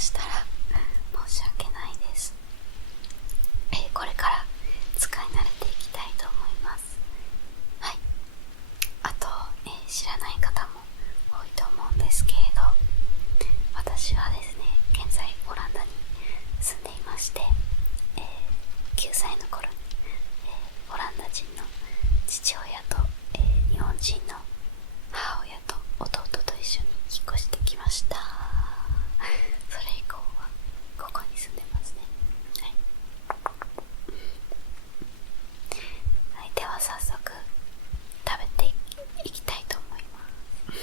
したら申し訳ないです。これから使い慣れていきたいと思います。はい。あと、知らない方も多いと思うんですけれど、私はですね、現在オランダに住んでいまして、9歳の頃に、オランダ人の父親と、日本人の母親と弟と一緒に引っ越してきました。それ以降はここに住んでますね。はい、では早速食べていきたいと思います。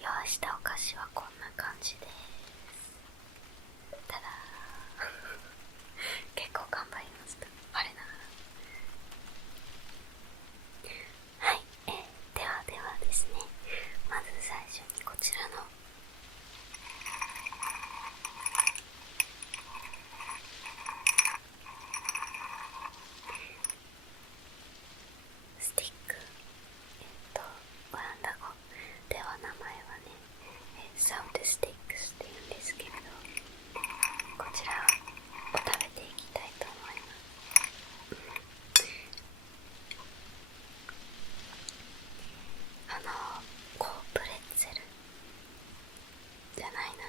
用意したお菓子はこんな感じです。ただ結構頑張りました、我ながら。はい、ではですね、まず最初にこちらのスティック、オランダ語では名前はね、サウンドスティックスって言うんですけれど、こちらを食べていきたいと思います。プレッツェルじゃないな、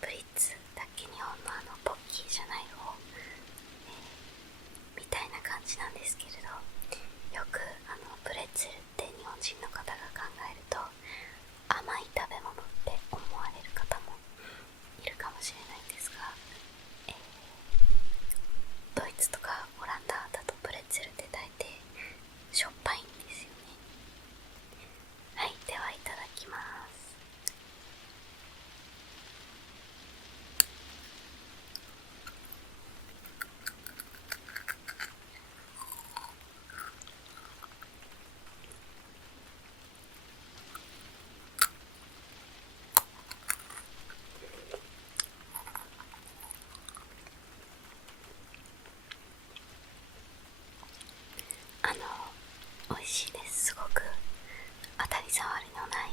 プリッツだっけ、日本のポッキーじゃない方、みたいな感じなんですけれど、よくプレッツェルって日本人の方が考えると甘い食べ物って思われる方もいるかもしれないんですが、ドイツとかオランダだとプレッツェルって大抵しょっぱいんですよね。はい、ではいただきます。美味しいです。すごく当たり障りのない、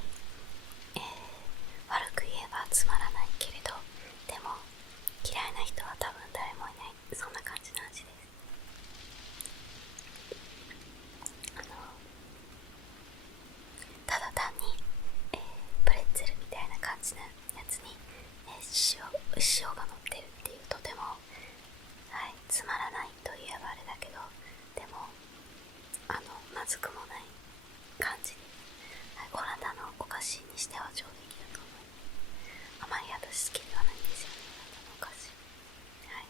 悪く言えばつまらないけれど、でも嫌いな人は多分誰もいない、そんな感じの味です。ただ単に、プレッツェルみたいな感じのやつに、塩が乗ってるっていう、とても、はい、つまらないといえばあれだけど、でもまずくもない感じです。はい、オランダのお菓子にしては上出来だと思います。あまり私好きではないんですよね、オランダのお菓子。はい。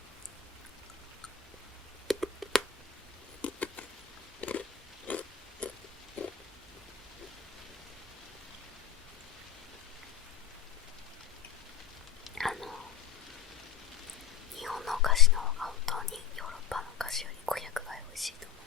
日本のお菓子の方が本当にヨーロッパのお菓子より500倍美味しいと思います。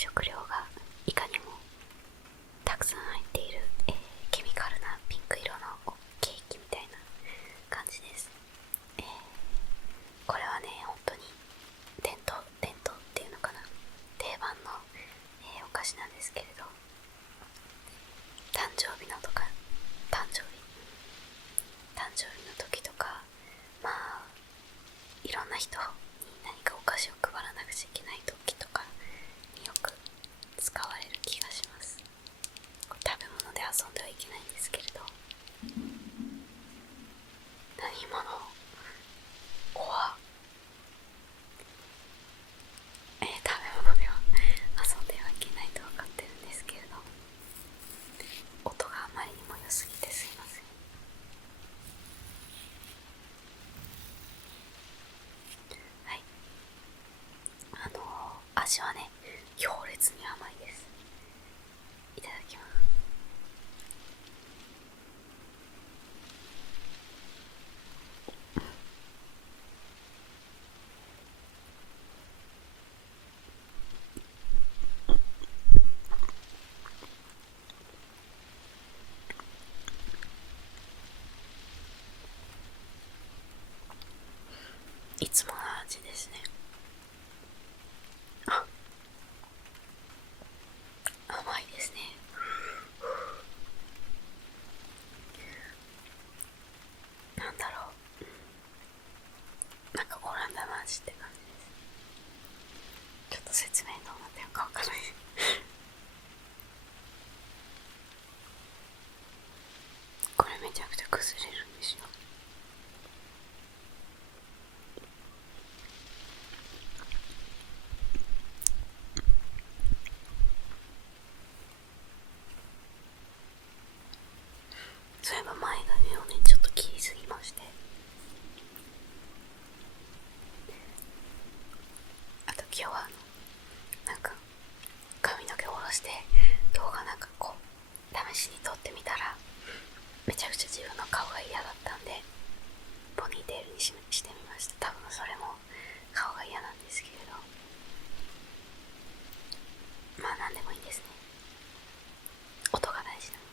食料がいかにもたくさん入っている、ケミカルなピンク色のケーキみたいな感じです。これはね本当に伝統っていうのかな、定番の、お菓子なんですけれど、誕生日の時とか、まあいろんな人に何かお菓子を配らなくちゃいけない時とかによく使われる気がします。これ食べ物で遊んではいけないんですけれど、何者怖食べ物では遊んではいけないと分かってるんですけれど、音があまりにも良すぎてすいません。はい、味はね強烈に甘いです。いただきます。いつもの味ですね。甘いですね。なんだろう、なんかオランダの味って感じです。ちょっと説明どうなってるかわからないこれめちゃくちゃ崩れるんですよ。そういえば前髪をねちょっと切りすぎまして、あと今日はなんか髪の毛を下ろして動画なんかこう試しに撮ってみたらめちゃくちゃ自分の顔が嫌だったんでポニーテールにしてみました。多分それも顔が嫌なんですけれど、まあなんでもいいですね。音が大事なの。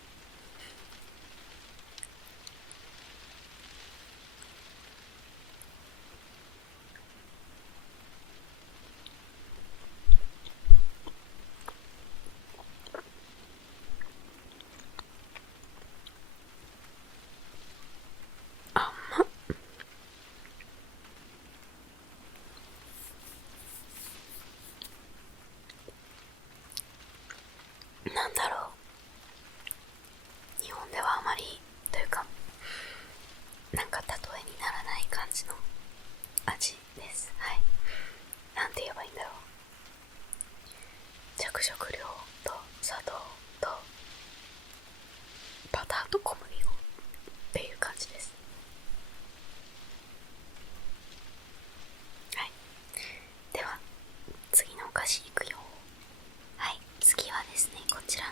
なんだろう、日本ではあまりというかなんか例えにならない感じの味です。はい、なんて言えばいいんだろう、着色料と砂糖とバターと小麦粉っていう感じです。はい、では次のお菓子いくよ。はい、次はですねこちらの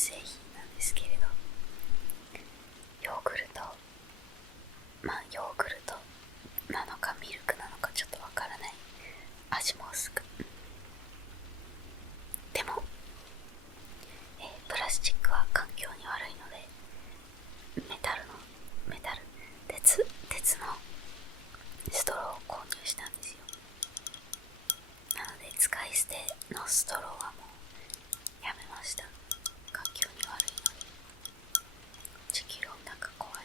製品なんですけれど、ヨーグルトなのかミルクなのかちょっとわからない、味も薄く、でも、プラスチックは環境に悪いので鉄のストローを購入したんですよ。なので使い捨てのストローはもうやめました。環境に悪いので、地球温暖化怖い。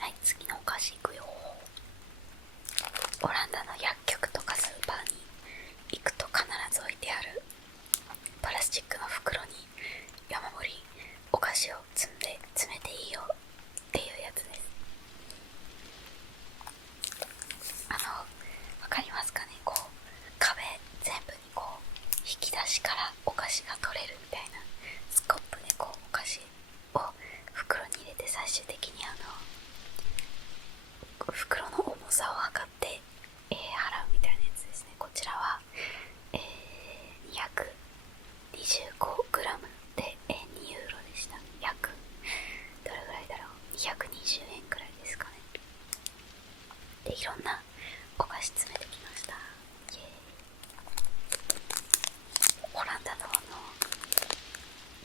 はい、次のお菓子いくよ。オランダの薬局とかスーパーに行くと必ず置いてあるプラスチックの袋に山盛りお菓子を詰めていいよっていうやつです。わかりますかね、こう壁全部にこう引き出しからお菓子が取れるみたいな、スコップでこうお菓子を袋に入れて、最終的に袋の重さを測って払うみたいなやつですね。こちらは、225g で、2ユーロでした。約どれぐらいだろう、220円くらいですかね。で、いろんなお菓子詰めてきました。イエーイ。オランダの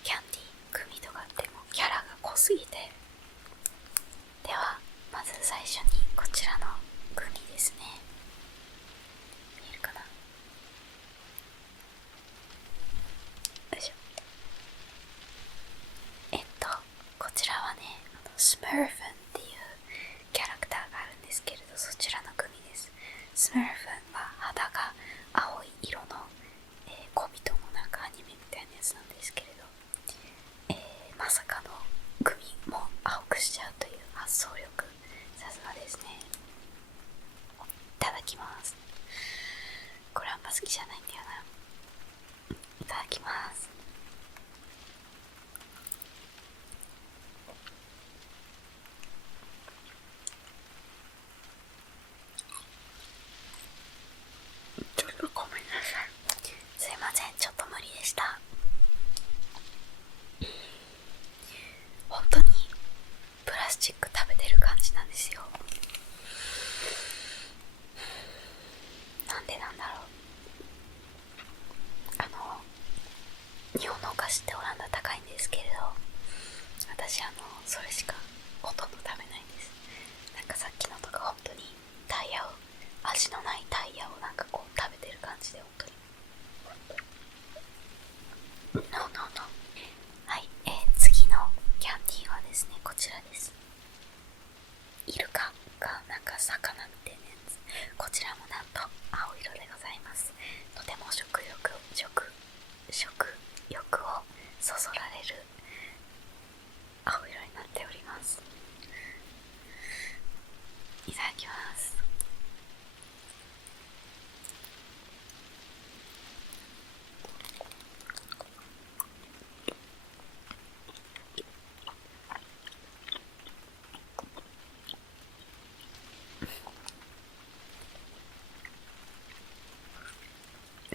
キャンディーグミとかってもキャラが濃すぎて、ではまず最初にこちらのグミですね。見えるかな。よいしょ。こちらはね、スマーフンっていうキャラクターがあるんですけれど、そちらのグミです。スマーフンは肌が青い色の、小人のなんかアニメみたいなやつなんですけれど、まさかのグミも青くしちゃうという発想力、さすがですね。いただきます。これあんま好きじゃないんだよな。いただきます。ちょっとごめんなさい。すいません、ちょっと無理でした。本当にプラスチック食べてる感じなんですよ。なんでなんだろう。日本のお菓子ってオランダ高いんですけれど、私それしかほとんど食べないんです。なんかさっきのとか本当に味のないタイヤをなんかこう食べてる感じで、本当に No No No。 はい、次のキャンディーはですね、こちらです。イルカがなんか魚みたいなやつ。こちらもなんと青色でございます。とても食欲をそそられる青色になっております。いただきます。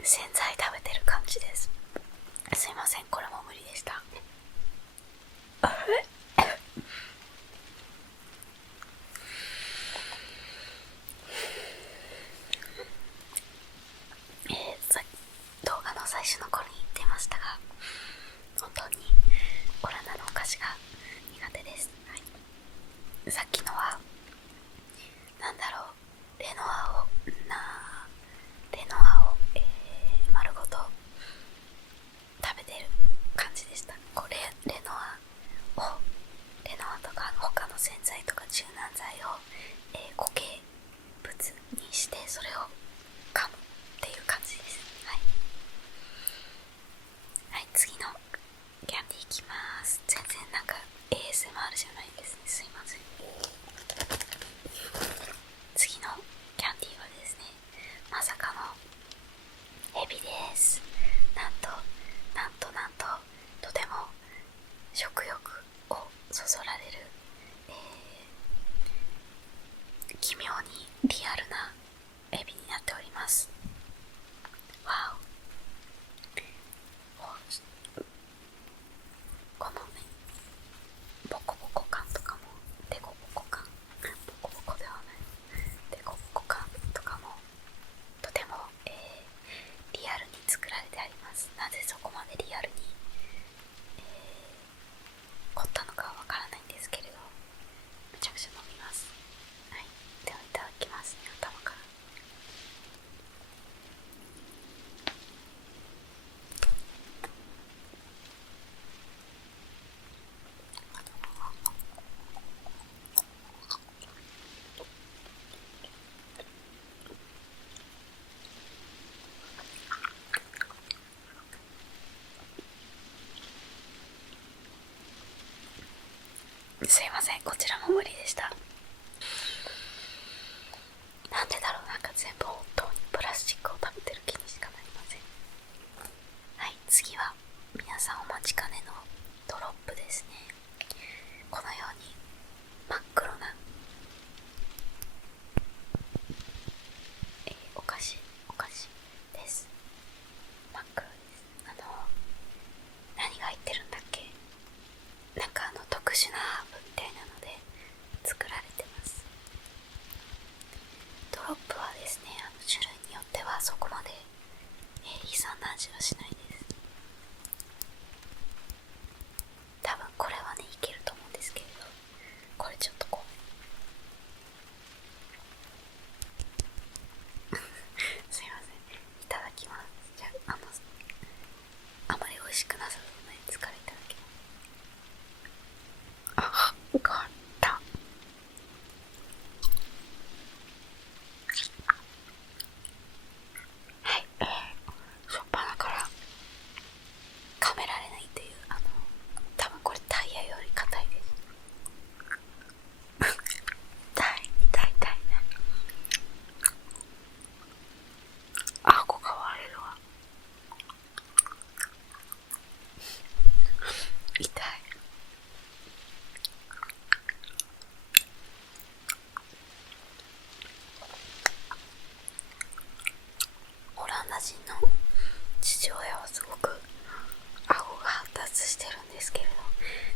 洗剤食べてる感じです。すいません、これも無理でした。動画の最初の頃に言ってましたが、本当にオランダのお菓子が苦手です。はい、さっきのはなんだろう、レノアを丸ごと食べてるすいません、こちらも無理でした。なんでだろう、なんか全部本当にプラスチックを食べてる気にしかなりません。はい、次は皆さんお待ちかねのドロップですね。このように真っ黒なお菓子です。真っ黒です。何が入ってるんだっけ、なんか特殊なハーブみたいなので作られてます。ドロップはですね、種類によってはそこまで、悲惨な味はしないです。多分これはねいけると思うんですけれど、これちょっとこうすいません、いただきます。じゃああまり美味しくなさそうなやつからいただきます。あ、よかった。はい、しょっぱなから噛められないという、多分これタイヤより硬いです。痛い。顎が割れるわ。痛い。オランダ人の父親はすごく顎が発達してるんですけれど、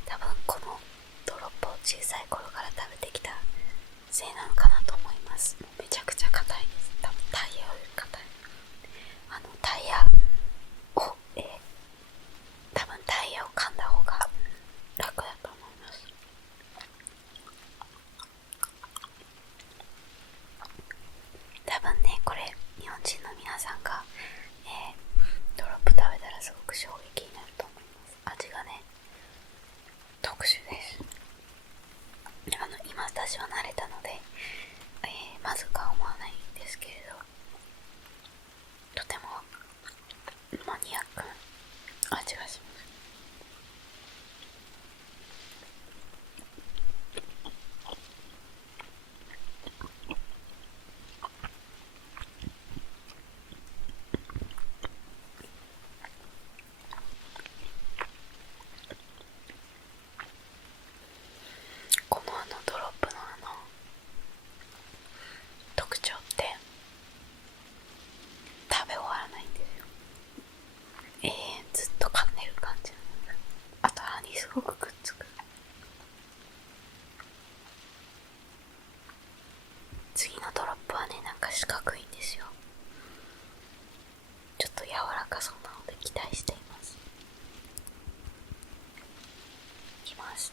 多分このドロップを小さい頃から食べてきたせいなのかなと思います。めちゃくちゃ硬いです。多分タイヤより硬い。タイヤを、多分タイヤを噛んだ方が楽だと思います。多分ね、これ日本人の皆さんが、ドロップ食べたらすごく衝撃になると思います。味がね特殊です。今私は慣れたので、まずか思わないんですけれど、とてもマニアックな味がします。このドロップの特徴って食べ終わらないんですよ。永遠ずっと噛んでる感じ。あと歯にすごくくっつく。次のドロップはね、なんか四角いんですよ。ちょっと柔らかそうなので期待しています。いきます。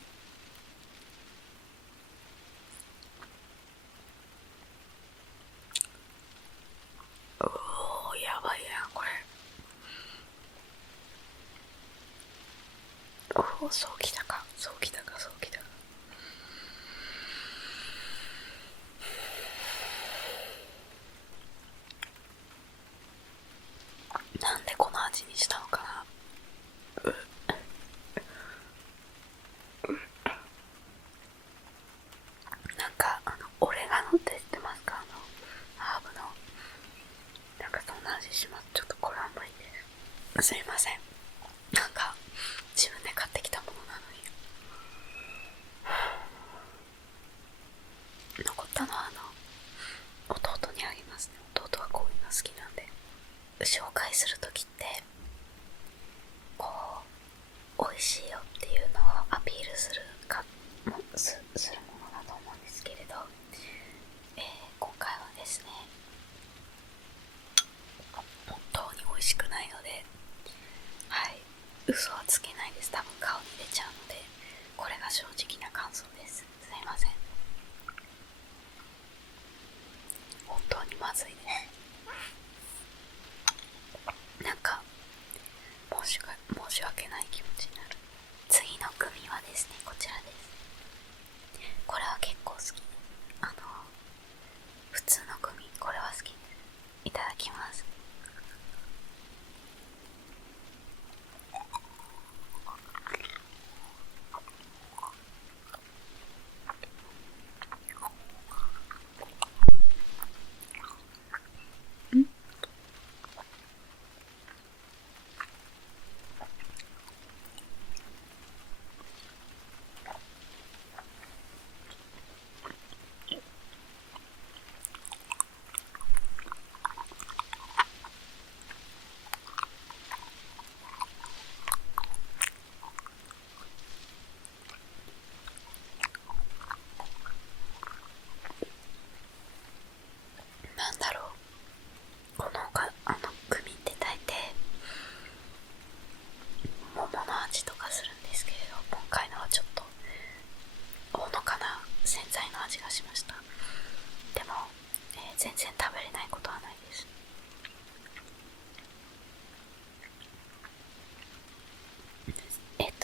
おー、やばいなこれ。おー、そうきたか。なんでこの味にしたのかな。なんかオレガノって知ってますか？ハーブのなんかそんな味します。ちょっとこれは無理です。すいません。なんか自分で買ってきたものなのに。残ったのは弟にあげますね。弟はこういうの好きなんで。紹介するときってこう美味しいよっていうのをアピールするものだと思うんですけれど、今回はですね、本当に美味しくないので、はい、嘘はつけないです。多分顔に出ちゃうので、これが正直な感想です。すいません。本当にまずいです。なんか申し訳ない気持ちになる。次のグミはですね、こちらです。これは結構好き。普通のグミ、これは好きです。いただきます。しました。でも、全然食べれないことはないです。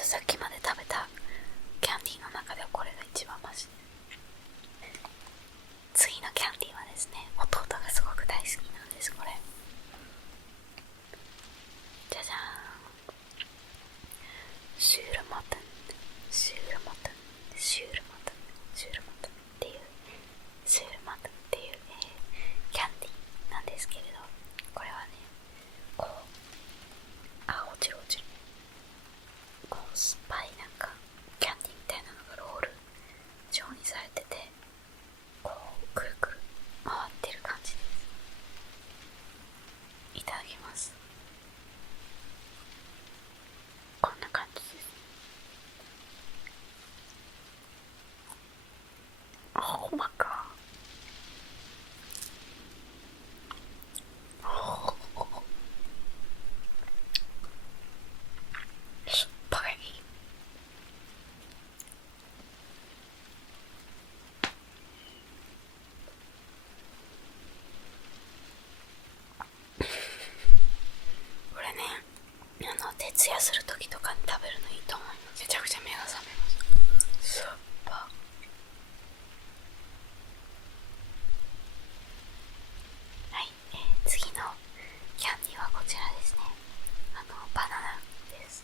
さっきまで食べたキャンディーの中ではこれが一番マシです。次のキャンディーはですね、弟がすごく大好きなんです。これじゃじゃーん、シュールモトン、シュールモトン、シュールモトン、シュールモトンっていう、シュールモトンっていう、キャンディーなんですけれど、これはね、こう、落ちる落ちる、こう酸っぱいなんかキャンディーみたいなのがロール状にされてて、こうくるくる回ってる感じです。いただきます。こんな感じです。Oh my god。酸っぱい。これね、徹夜するときとかに食べるのいいと思います。めちゃくちゃ目が覚めます。酸っぱ。はい、次のキャンディーはこちらですね。バナナです。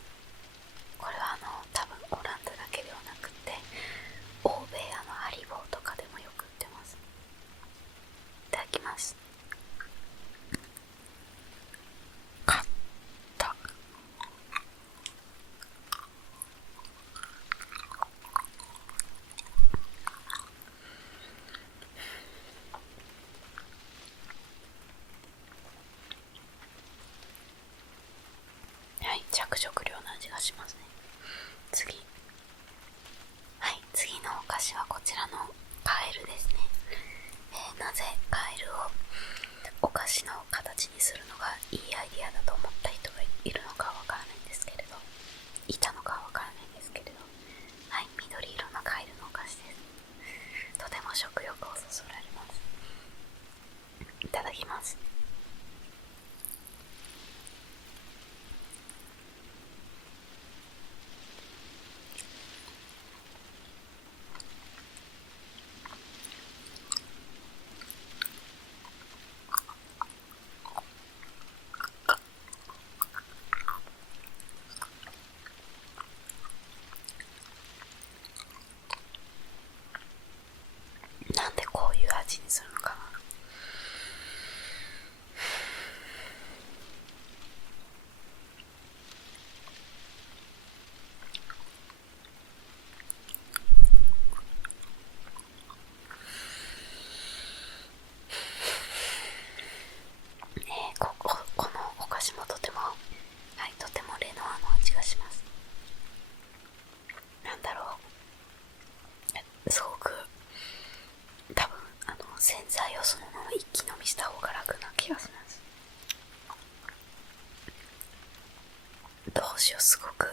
これは多分オランダだけではなくて、欧米ハリボーとかでもよく売ってます。いただきます。買った。はい、着色料の味がしますね。次のお菓子はこちらのカエルですね。なぜカエルをお菓子の形にするのがいいアイディアだと思った人がいるのかわからないんですけれど、いたのかわからないんですけれど、はい、緑色のカエルのお菓子です。とても食欲をそそられます。いただきます。なんでこういう味にするのかな。このお菓子もとてもレノアの味がします。なんだろう、すごく多分洗剤をそのまま一気飲みした方が楽な気がします。どうしよう、すごく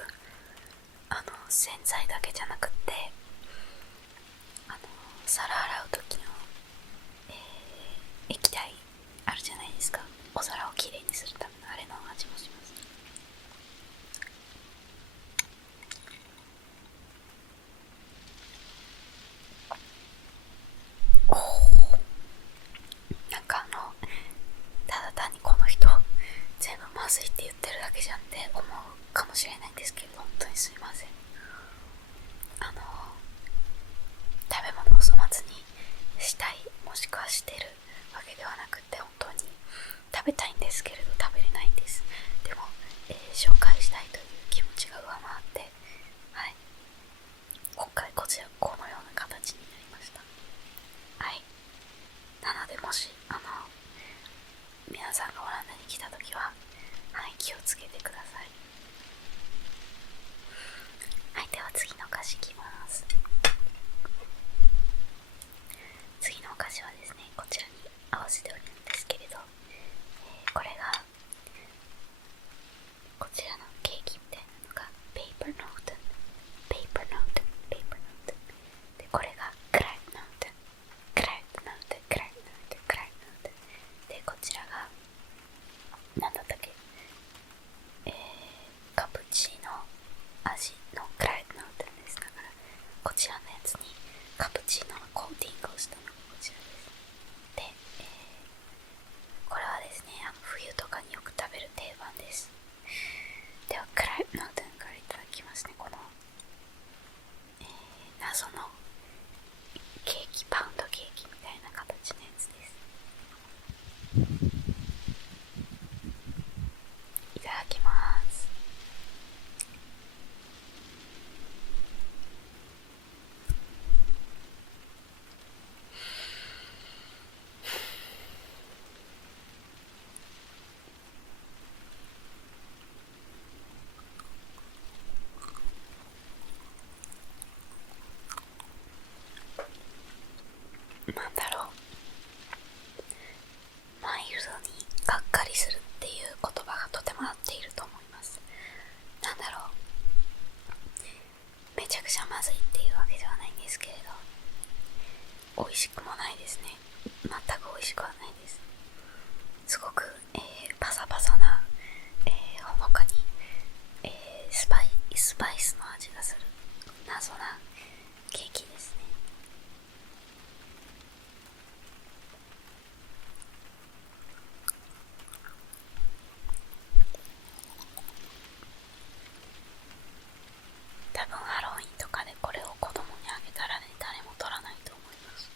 洗剤だけじゃなくって皿洗う時の、液体あるじゃないですか、お皿をきれいにするためのあれの味もします。なんかただ単にこの人全部まずいって言ってるだけじゃんって思うかもしれないんですけれど、本当にすいません。食べ物を粗末にしたい、もしくはしてるわけではなくて、本当に食べたいんですけれど食べれないんです。でも、紹介したいという気持ちが上回って、はい、今回このような形になりました。はい、なのでもし皆さんがオランダに来た時は、はい、気をつけてください。はい、では次のお菓子いきます。次のお菓子はですね、こちらに合わせておるんですけれど、これがこちらのケーキみたいなのがペーパーノートンで、これがクライムノートンいただきます。なんだろう、マイルドにがっかりするっていう言葉がとても合っていると思います。なんだろう、めちゃくちゃまずいっていうわけではないんですけれど、美味しくもないですね。全く美味しくはないです。すごく、パサパサな、ほのかに、スパイスの味がする謎なケーキですね。多分ハロウィンとかでこれを子供にあげたらね、誰も取らないと思います。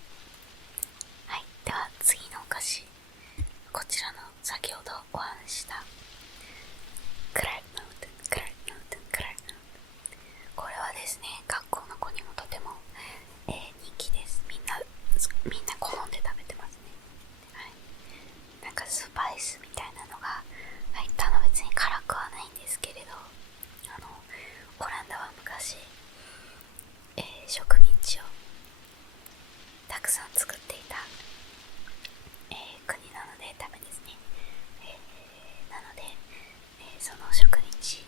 はい、では次のお菓子、こちらの先ほどお話ししたクラックノートン、クラックノートン、クラックノートン。これはですね、学校の子にもとても、人気です。みんな好んで食べてますね。はい、なんかスパイスみたいなのが入ったの、別に辛くはないんですけれど、オランダは昔、植民地をたくさん作っていた、国なのでダメですね。なので、その植民地に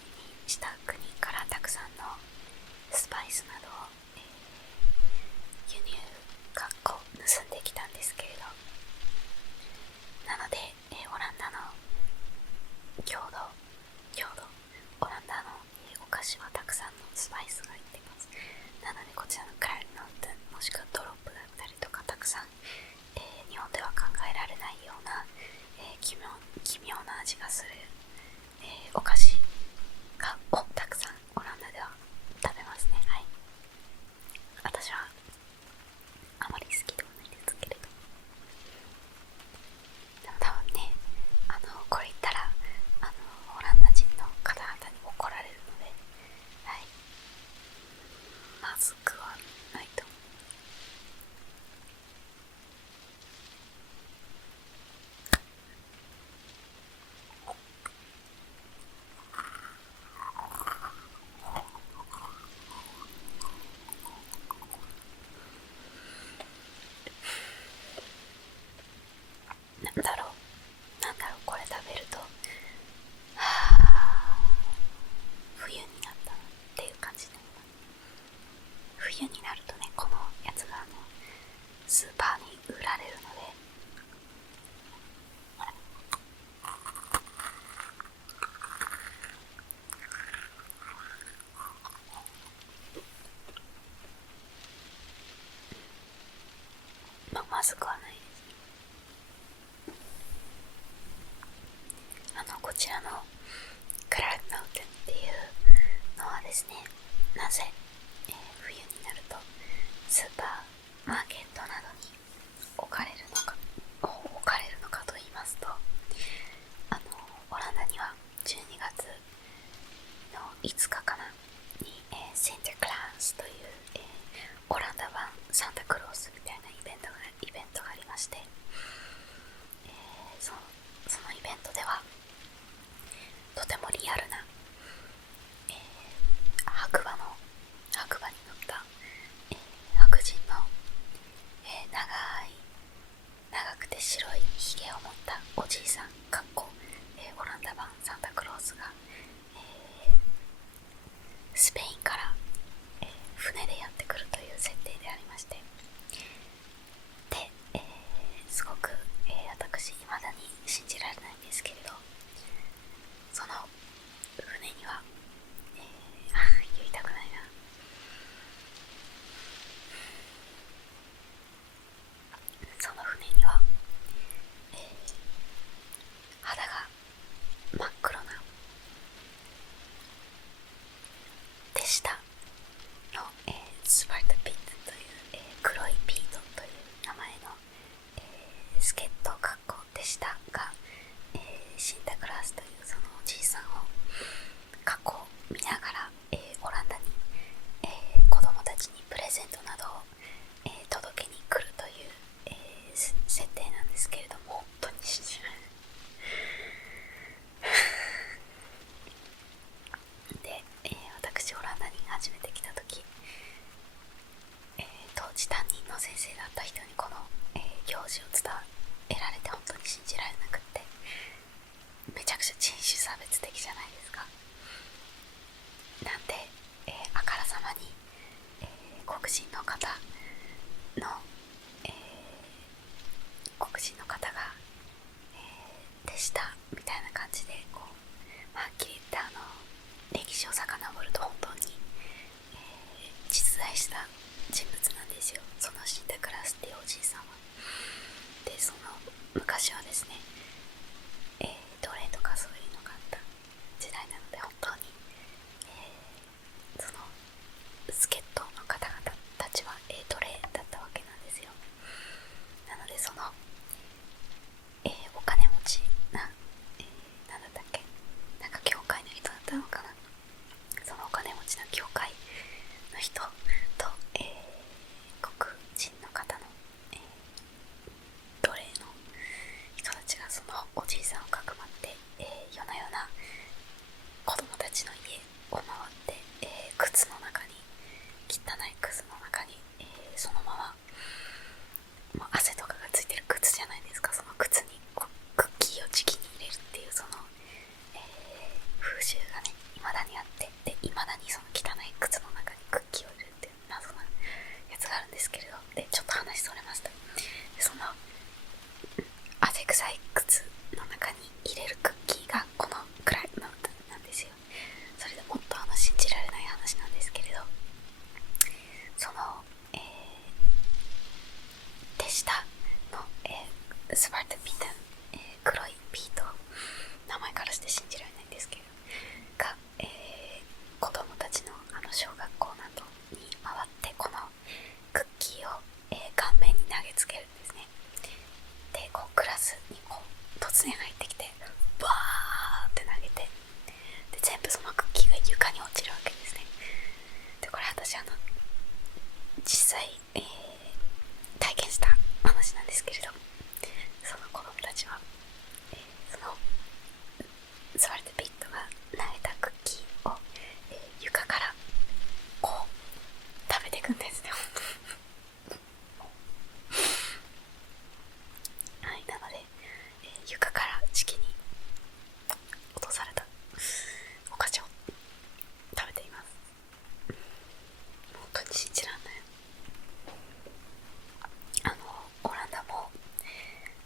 した国からたくさんのスパイスなどを、輸入盗んできたんですけれど、なので、オランダの郷土オランダの、お菓子はたくさんのスパイスが入っています。なのでこちらのクラルノート、もしくはドロップだったりとか、たくさん、日本では考えられないような、奇妙な味がする、お菓子をたくさんオランダでは食べますね。はい、私はあまり好きではないですけれど、でも多分ね、これ言ったらオランダ人の方々に怒られるので、はい、まずくはないと思う。なんだろう、これ食べると、冬になったっていう感じで、冬になるとね、このやつがスーパーに売られるので、まずくはないです。こちらのクラルノーテンっていうのはですね、なぜ、冬になるとスーパーマーケットなどに置かれるのかと言いますと、オランダには12月の5日かなに、センタークランスという、オランダ版サンタクロースみたいなイベントがありまして、そのイベントではとてもリアルな、白馬に乗った、白人の、長くて白いひげを持ったおじいさんオランダ版サンタクロースが、スペインから、船でやってくるという設定でありまして、で、すごく、私未だに信じられないんですけれど、その船には、言いたくないな、その船には、肌が真っ黒な手下の、スパルタピットという、黒昔はですね、奴隷とかそういうのがあった時代なので、本当に、その助っ人の方々たちは、奴隷だったわけなんですよ。なのでその、お金持ちな、なんだったっけ、なんか教会の人だったのかな、そのお金持ちな教会の人と、黒人の方の、奴隷の人たちがそのおじいさんをかくまって、夜な夜な子供たちの家を回って、靴の中に、汚い靴の中に、そのまま、もう汗とかがついてる靴じゃないですか、その靴にクッキーを直に入れるっていうその、風習がね未だにあって、で未だにその汚い靴の中にクッキーを入れるっていう謎なやつがあるんですけれど、でちょっと話それました。でその汗臭い靴の中に入れるクッキーがこのくらいのなんですよ。それでもっと信じられない話なんですけれど、その、手下の、スパルタピータ、黒いピート、名前からして信じられないんですけどが、子供たちの小学校などに回ってこのクッキーを、顔面に投げつけるんですね。でこうクラスにこう突然入ってきてバーって投げて、で全部そのクッキーが床に落ちるわけですね。でこれ私実際、体験した話なんですけれど、その子供たちは、そのスワルトピットが投げたクッキーを、床からこう食べていくんですよはい、なので、床から地に落とされたお菓子を食べています。本当に信じらんない。オランダも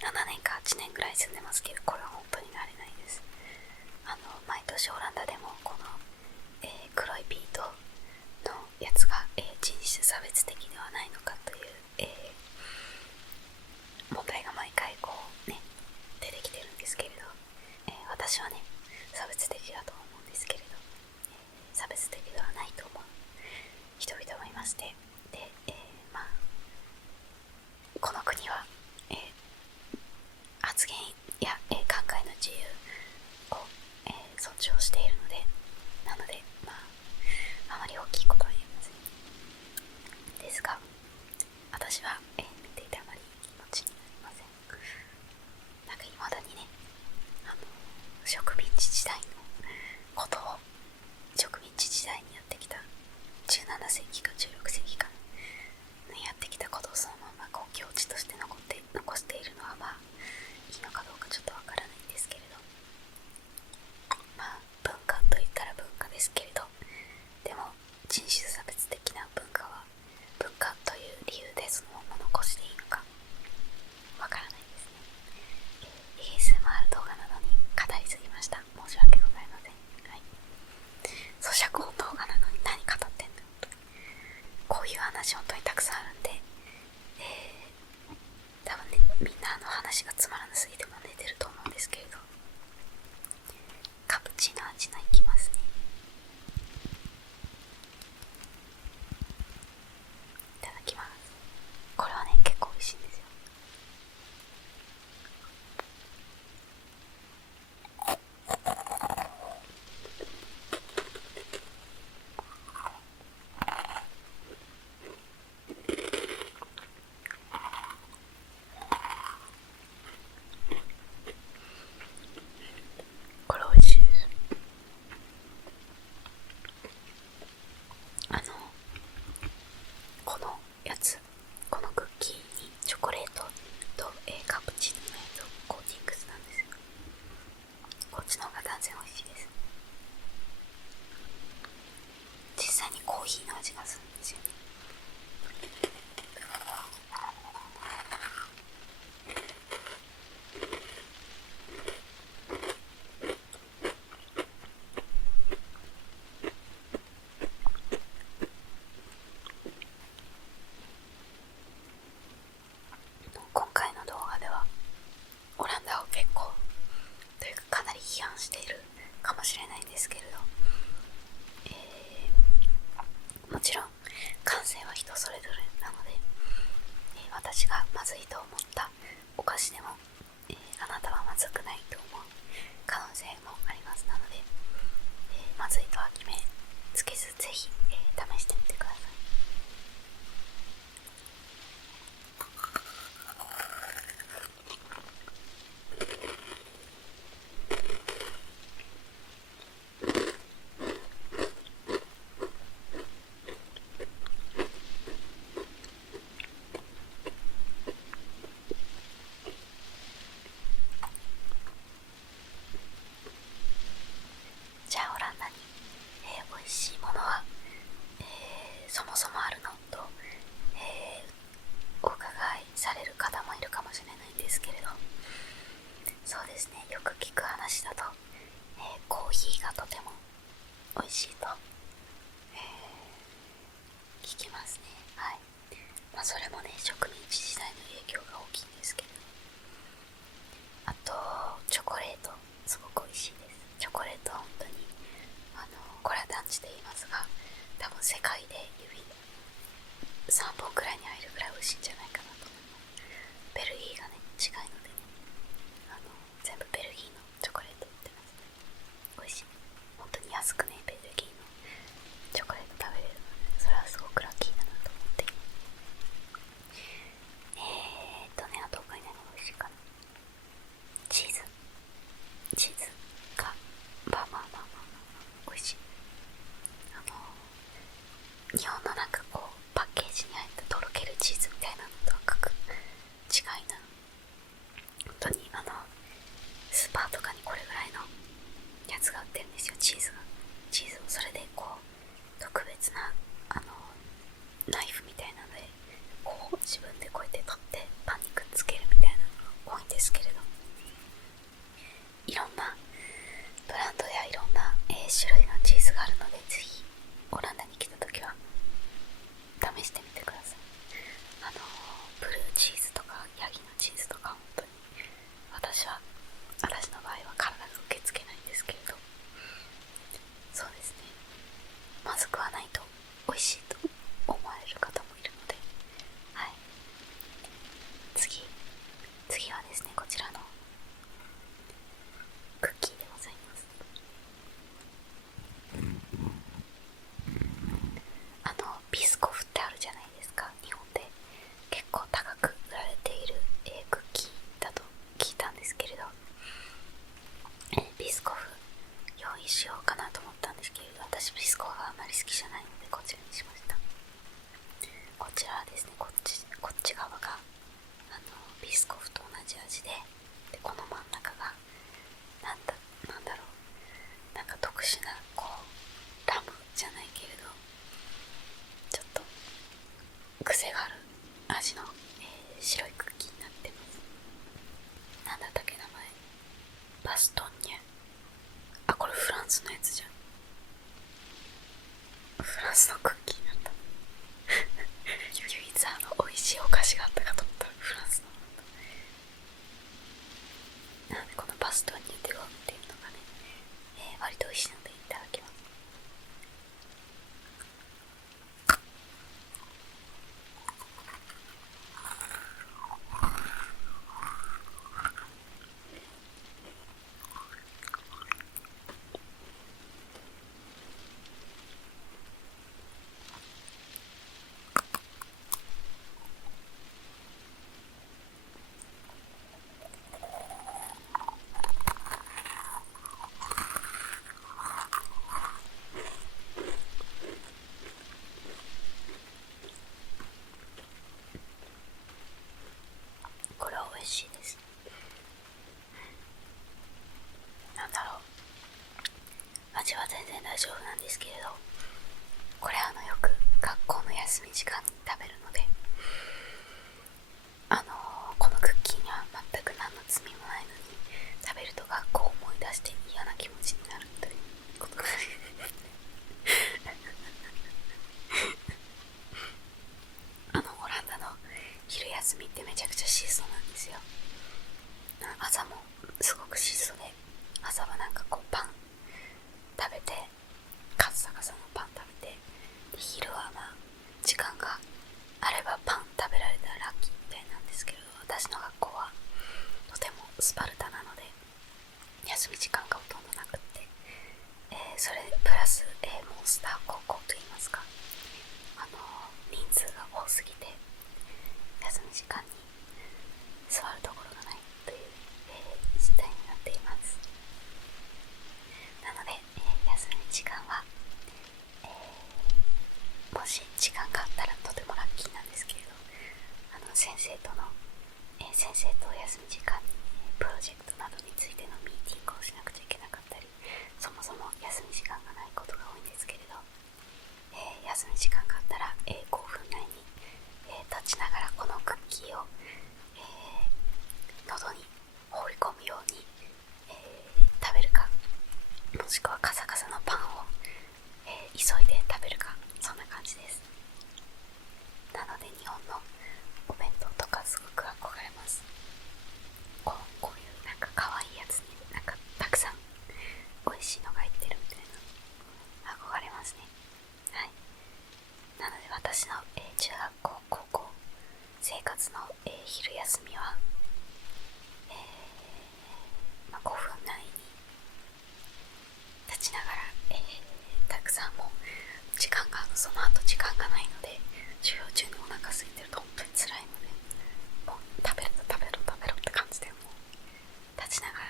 7年か8年ぐらい住んでますけど、これは本当に慣れないです。毎年オランダでもこの、黒いビートのやつが、人種差別的ではないのかという、問題が毎回こうね出てきてるんですけれど、私はね差別的だと思うんですけれど、差別的ではないと思う人々もいまして、で、まあこの国は、発言や、考えの自由を、尊重しているので、なのでまああまり大きいことは言えませんですが、私は、見ていてあまりいい気持ちになりません。なんか未だにね、植民地時代のことを、植民地時代にやってきた17世紀か16世紀かやってきたことをそのままこう境地として残しているのはまあいいのかどうかちょっとわからないんですけれど、まあ文化といったら文化ですけれど、でも人種差別的な文化は文化という理由でそのまま残していいのかわからないですね。ASMR 動画などに語りすぎました。申し訳ございません。はい、咀嚼音動画なのに何語ってんの。こういう話本当にたくさんあるんで、多分ねみんな話がつまらなすぎても寝てると思うんですけれど、カプチーノ味のいきますね。いただきます。これはね結構美味しいんですよ。これ美味しいです。お菓子でも、あなたはまずくないと思う可能性もありますので、まずいとは決めつけず、ぜひ、試してみてください。じゃあオランダに、美味しいものは、そもそもあるのと、お伺いされる方もいるかもしれないんですけれど、そうですね、よく聞く話だと、コーヒーがとても美味しいと、聞きますね。はい。それもね、植民地時代の影響が大きいんですけれど、あとチョコレートすごく美味しいです。チョコレート本当にこれは断じて言いますが、多分世界で指3本くらいに入るぐらい美味しいんじゃないかなと思います。ベルギーがね近いのでね、全部ベルギーのチョコレート売ってますね。美味しい。本当に安くねベルギーのチョコレート食べれるので、それはすごくラッキーだなと思っています。あと他に何が美味しいかな。チーズが美味しい。日本のなんかこうパッケージに入ったとろけるチーズみたいなのとは格違いな、本当にスーパーとかにこれぐらいのやつが売ってるんですよ。チーズをそれでこう特別なナイフみたいなのでこう自分でこうやって取ってパンにくっつけるみたいなのが多いんですけれど、いろんなブランドやいろんな、種類のチーズがあるので、ぜひオランダに来た時は試してみてください。ブルーチーズとかヤギのチーズとか本当に私の場合は体が受け付けないんですけれど、そうですね、まずくはないと美味しいと思われる方もいるので、はい。次はですね、こちらのクッキーでございます。ビスコフってあるじゃないですか。日本で結構高く売られている、クッキーだと聞いたんですけれど、ビスコフ用意しようかなと思ったんですけれど、私ビスコフはあまり好きじゃないのでこちらにしました。こちらはですね、こっち側がビスコフと同じ味で、この真ん中がなんだろう、なんか特殊なこうラムじゃないけれどちょっと癖がある味の、白いクッキーになってます。なんだったっけ名前、バストンニュ、これフランスのやつじゃん。フランスのクッキーなんだ唯一美味しいお菓子があったかと思ったらフランスのなんで、このバストンニュっていうのがね、割と美味しいのでいただきます。これは美味しいです。なんだろう、味は全然大丈夫なんですけれど、これよく学校の休み時間に食べるので、このクッキーには全く何の罪もないのに食べると学校を思い出して嫌な気持ちになるということがオランダの昼休みってめちゃくちゃ質素なんですよ。朝もすごく質素で、朝はなんかこうパン食べて、カッサカサのパン食べて、昼は時間があればパン食べられたらラッキーみたいなんですけど、私の学校は生とお休み時間にプロジェクトなどについてのミーティングをしなくちゃいけなかったり、そもそも休み時間がないことが多いんですけれど、休み時間があったら、5分内に、立ちながらこのクッキーを、喉に放り込むように、食べるか、もしくはカサカサのパンを、急いで食べるか、そんな感じです。なので日本のお弁当とかすごく憧れます。こういうなんか可愛いやつになんかたくさん美味しいのが入ってるみたいな、憧れますね。はい。なので私の、中学校高校生活の、昼休みは、5分内に立ちながら、たくさんもうその後時間がないので、授業中にお腹空いてると本当に辛いので、もう食べろって感じで、もう立ちながら、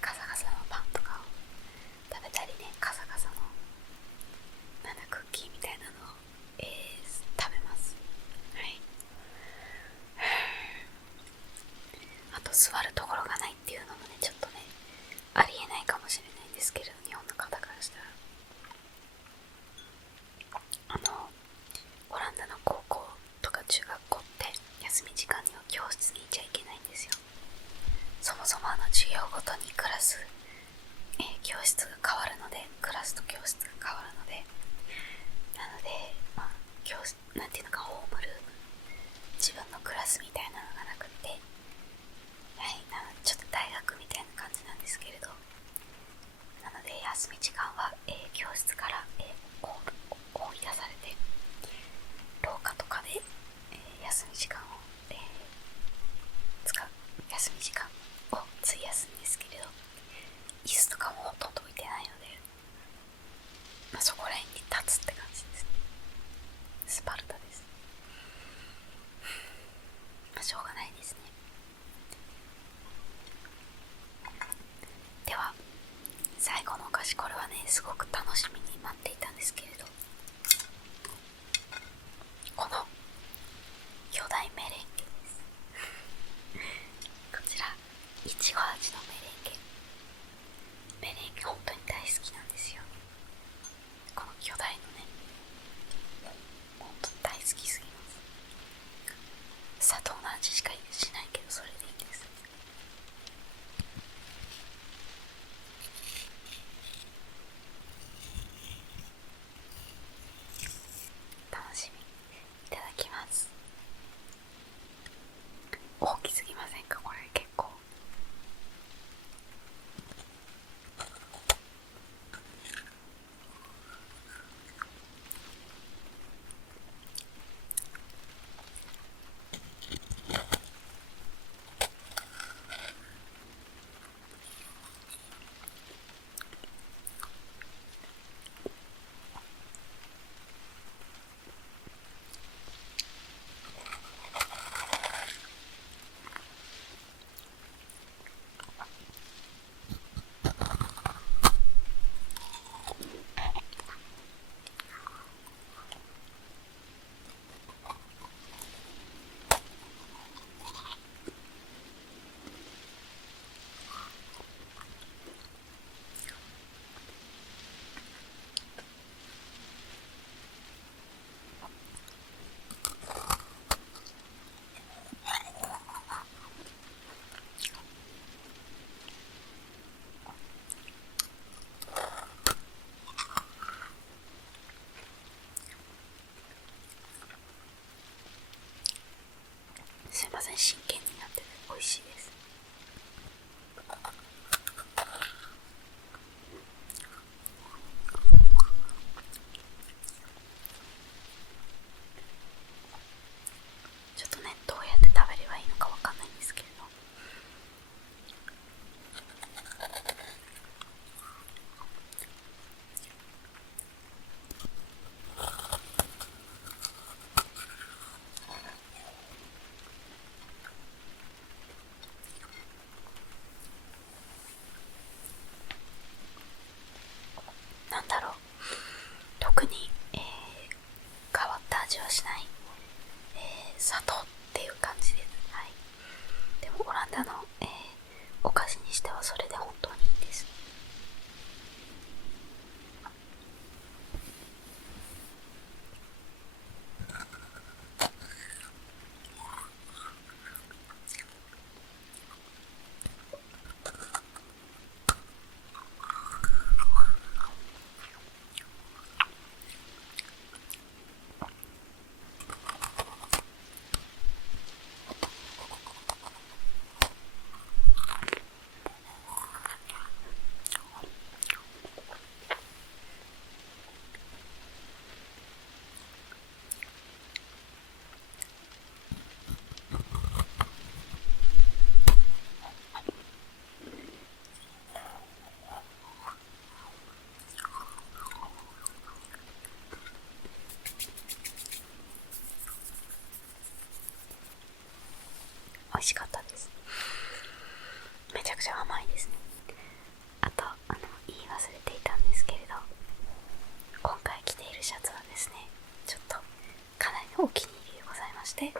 カサカサのパンとかを食べたりね、カサカサのクッキーみたいなのを、食べます。はい。あと座るところがないっていうのもね、ちょっとねありえないかもしれないんですけれど、日本の方からしたらオランダの高校とか中学校って休み時間には教室にいちゃいけないんですよ。そもそも授業ごとにクラス、教室が変わるので、クラスと教室が変わるので、なので、教室なんていうのか、ホームルーム、自分のクラスみたいなのがなくて、はい、ちょっと大学みたいな感じなんですけれど、なので休み時間は、教室から、追い出されて廊下とかで、休み時間を、休み時間を費やすんですけれど、椅子とかもほとんど置いてないので、そこら辺に立つって感じですね。スパルタです。しょうがないですね。では最後のお菓子、これはねすごく楽しみに待っていたんですけれど、この巨大メレンゲです。こちらいちご味のメレンゲ本当に大好きなんですよ。この巨大のね、本当に大好きすぎます。砂糖の味しかしないけど、それでいいんです。楽しみ。いただきます。大きすぎませんか、これ結構。たの、お菓子にしてはそれで本当にいいです。美味しかったです。めちゃくちゃ甘いですね。あと言い忘れていたんですけれど、今回着ているシャツはですね、ちょっとかなりのお気に入りでございまして、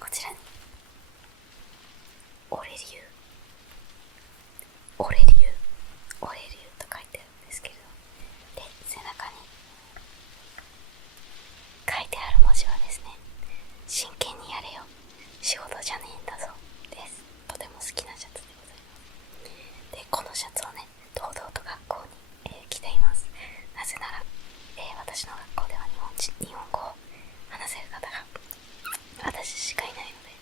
こちらにオレリューと書いてあるんですけれど、で背中に書いてある文字はですね、真剣にやれよ、仕事じゃねえんだぞです。とても好きなシャツでございます。でこのシャツをね、堂々と学校に、着ています。なぜなら、私の学校では日本語を話せる方が私しかいないので、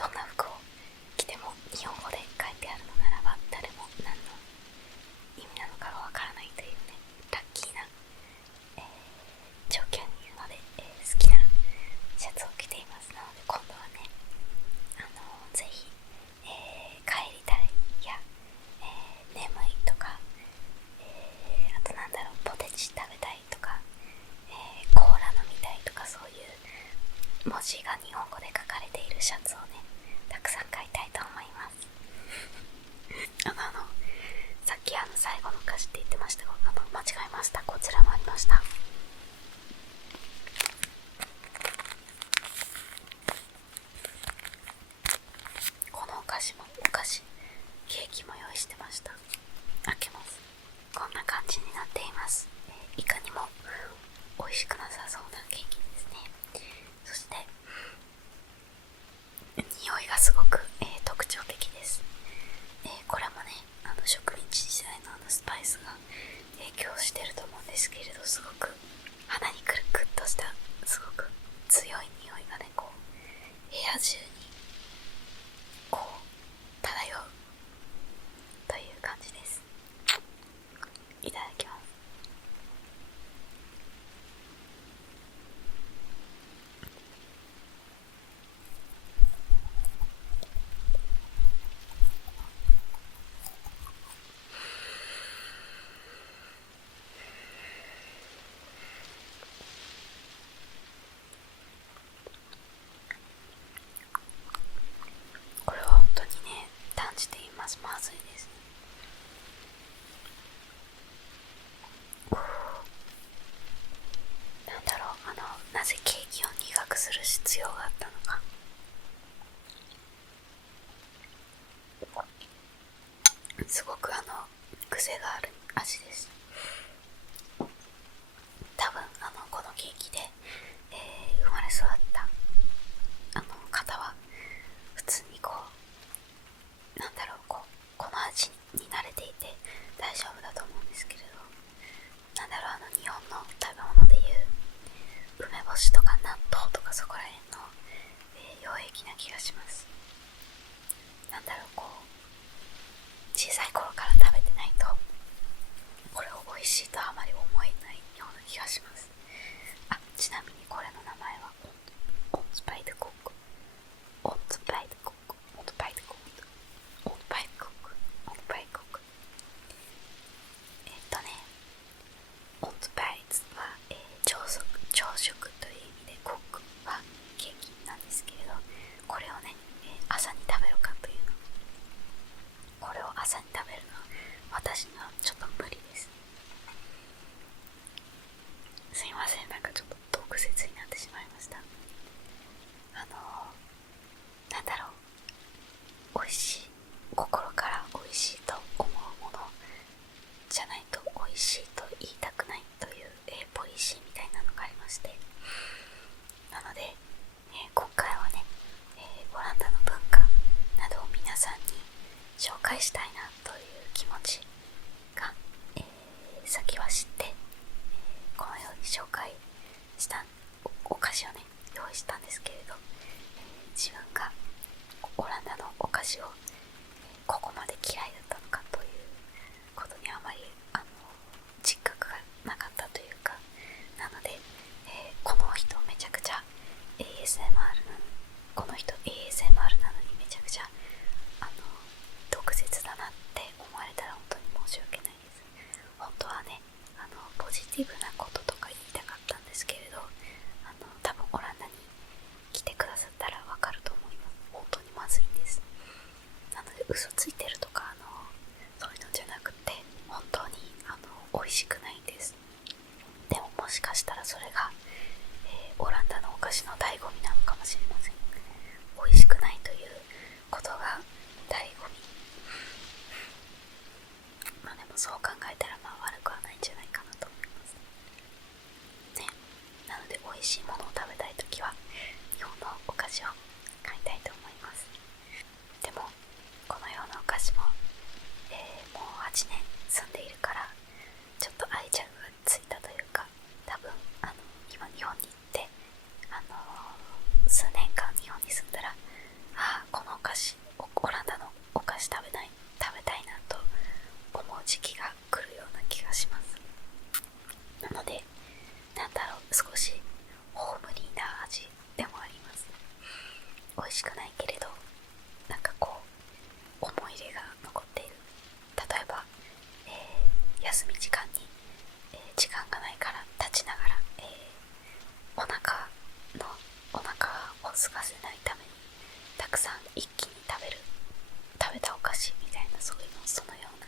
どんな服を着ても日本語で書いてあるのならば誰も何の意味なのかがわからないというね、ラッキーな、状況にいるので、好きなシャツを着ています。なので今度はね、ぜひ、帰りたいや、眠いとか、あとなんだろう、ポテチ食べたいとか、コーラ飲みたいとか、そういう文字が日本語で書かれているシャツをね、たくさん買いたいと思います。さっき最後の歌詞って言ってましたが、間違えました。こちらもありました。このお菓子ケーキも用意してました。開けます。こんな感じになっています。いかにも美味しくなさそうなケーキですね。そして匂いがすごく、特徴的です。これもね、植民地時代のスパイスが影響してると思うんですけれど、すごく鼻にくるくっとしたすごく強い匂いがね、こう部屋中にこう漂うという感じです。いただきます。これは本当にね、断じて言います。まずいです。なんだろう、なぜケーキを苦くする必要があったのか。すごく癖がある味です。多分このケーキで、生まれ育った方は普通にこう、なんだろう、この味に慣れていて大丈夫だと思うんですけれど、なんだろう、日本の食べ物でいう梅干しとか納豆とか、そこら辺の、溶液な気がします。なんだろう、こう小さい頃から食べてないとこれを美味しいとあまり思えないような気がします。ちなみにこれの名前はオンスパイドコック、オンスパイドコック、オンスパイドコック、オンスパイドコック、オンスパイドコック。オンスパイズは、朝食という意味で、コックはケーキなんですけれど、これをね、朝に食べるかというの、これを朝に食べるのは私にはちょっと無理です。すいません、なんかちょっと毒舌になってしまいました。返したいなという気持ちが、先走って、このように紹介したお菓子をね用意したんですけれど、自分がオランダのお菓子をここまで嫌いだったのかということにあまり実覚がなかったというか、なので、この人めちゃくちゃ ASMR この人 ASMR なのにめちゃくちゃ毒舌だなって思われたら本当に申し訳ないです。本当はねポジティブなこととか言いたかったんですけれど、多分オランダに来てくださったらわかると思います。本当にまずいんです。なので嘘ついてるとかそういうのじゃなくて、本当に美味しくないんです。でももしかしたらそれが、オランダのお菓子の醍醐味なのかもしれません。美味しくないということが醍醐味。まあでもそう考えたら悪くはないんじゃないかなと思いますね。なので美味しいものを食べたいときは日本のお菓子を買いたいと思います。でもこのようなお菓子も、もう8年住んでいるからちょっと愛着がついたというか、多分今日本に行って数年間日本に住んだら、このお菓子オランダのお菓子食べたいなと思う時期が来るような気がします。なので少しホームリーな味でもあります。美味しくないけれど思い入れが残っている。例えば、休み時間に、時間がないから立ちながら、お腹を空かせないためにたくさん一気に食べたお菓子みたいな、そのような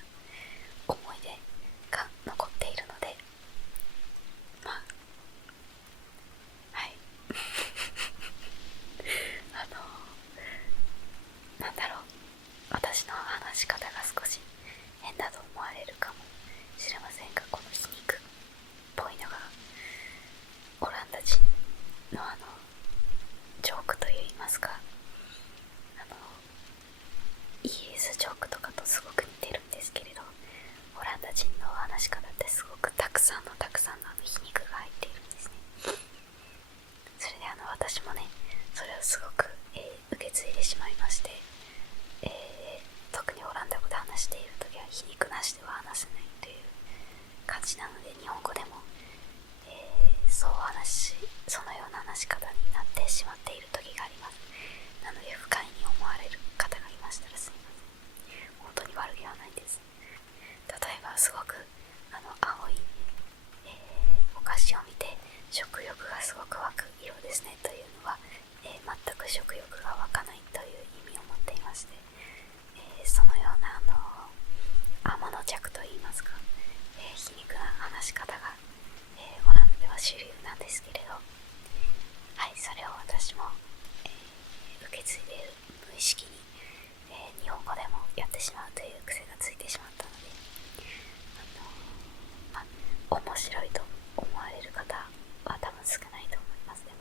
思い出が残っているので、はい私の話し方が少し変だと思われるかもしれませんが、この皮肉っぽいのがオランダ人のジョークといいますか、ES ジョークとかとすごく似てるんですけれど、オランダ人の話し方ってすごくたくさんの皮肉が入っているんですね。それで私もねそれをすごく、受け継いでしまいまして、特にオランダ語で話しているときは皮肉なしでは話せないという感じなので、日本語でも、そのような話し方になってしまっているときがあります。なので不快に思われる方がいましたらすみません。本当に悪気はないです。例えばすごく青い、お菓子を見て食欲がすごく湧く色ですねというのは、全く食欲が湧かないという意味を持っていまして、そのような天の弱といいますか、皮肉な話し方が、オランダでは主流なんですけれど、それを私も、受け継いでいる無意識に、日本語でもやってしまうという癖がついてしまったので、面白いと思われる方は多分少ないと思います。でも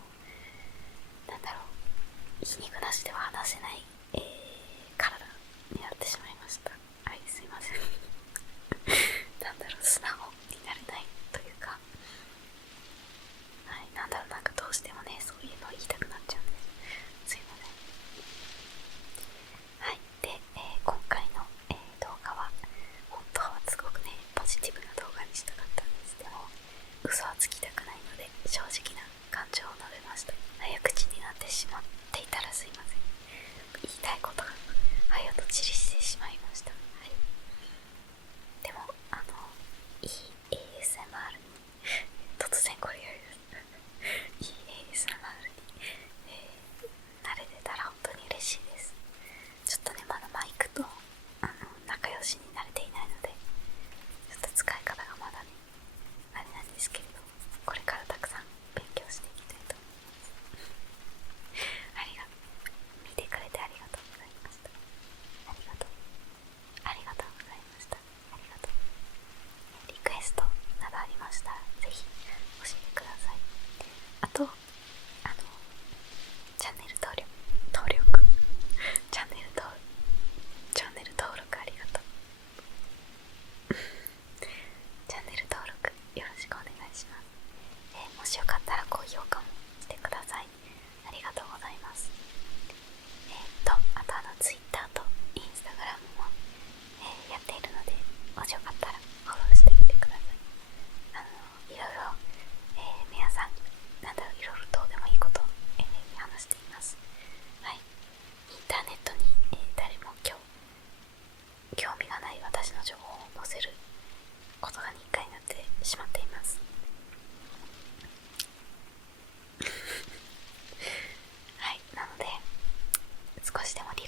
皮肉なしでは話せない、体になってしまいました。すいません素直になれないというか、どうしてもねそういうのを言いたくなっちゃうんです。すいません。で、今回の、動画は本当はすごくねポジティブな動画にしたかったんです。でも嘘はつきたくないので正直な感情を述べました。早口になってしまっていたらすいません。言いたいことが早とちりしてしまいました。でもいい ASMR に突然これやりますいい ASMR に、慣れてたら本当に嬉しいです。ちょっとねまだマイクと仲良しになれていないので、ちょっと使い方がまだねあれなんですけれど、これからたくさん勉強していきたいと思います見てくれてありがとうございます。少しでも利